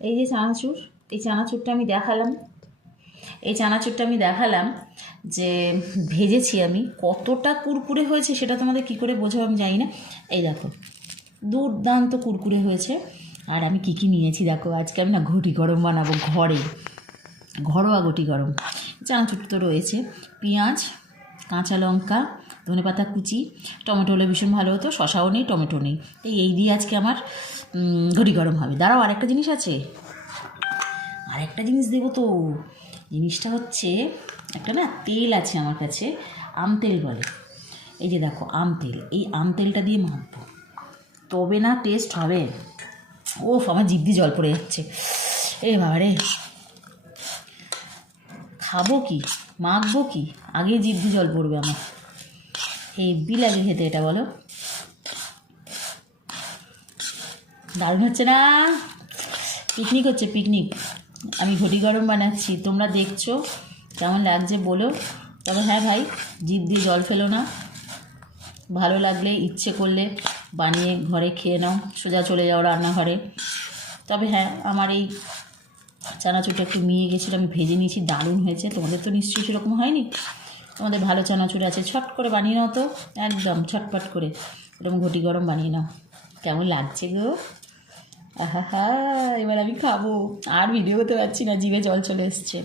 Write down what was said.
এই যে চানাচুর, এই চানাচুরটা আমি দেখালাম, এই চানাচুরটা আমি দেখালাম যে ভেজেছি আমি, কতটা কুরকুরে হয়েছে সেটা তোমাদের কী করে বোঝাবো আমি জানি না। এই দেখো দুর্দান্ত কুরকুরে হয়েছে। আর আমি কী কী নিয়েছি দেখো, আজকে আমি না ঘটি গরম বানাবো, ঘরোয়া ঘটি গরম। চানাচুর তো রয়েছে, পেঁয়াজ, কাঁচা লঙ্কা, ধনেপাতা কুচি, টমেটো হলে ভীষণ ভালো হতো, শশাও নেই, টমেটো নেই, এই দিয়ে আজকে আমার ঘটি গরম হবে। দাঁড়াও, আরেকটা জিনিস আছে, আরেকটা জিনিস দেবো তো। জিনিসটা হচ্ছে একটা না তেল আছে আমার কাছে, আম তেল বলে। এই যে দেখো আম তেল, এই আম তেলটা দিয়ে মাখবো, তবে না টেস্ট হবে। ও আমার জিভ দিয়ে জল পড়ে যাচ্ছে, এ বাবা রে। খাবো কি মাখবো কি, আগে জিভ দিয়ে জল পড়বে আমার, হেব্বি লাগে খেতে এটা, বলো। দারুণ হচ্ছে না? পিকনিক হচ্ছে, পিকনিক। আমি ঘটি গরম বানাচ্ছি, তোমরা দেখছো কেমন লাগছে বলো। তবে হ্যাঁ ভাই, জিভ দিয়ে জল ফেলো না, ভালো লাগলে ইচ্ছে করলে বানিয়ে ঘরে খেয়ে নাও, সোজা চলে যাও রান্নাঘরে। তবে হ্যাঁ, আমার এই চানাচুরটা একটু মিয়ে গেছিলো, আমি ভেজে নিয়েছি, দারুণ হয়েছে। তোমাদের তো নিশ্চয়ই সেরকম হয়নি, তোমাদের ভালো চানাচুর আছে, ছট করে বানিয়ে নাও তো, একদম ছটপট করে এরকম ঘটি গরম বানিয়ে নাও। কেমন লাগছে গো, আহা হা। এবার আমি খাবো, আর ভিডিও করতে পারছি না, জিভে জল চলে এসছে।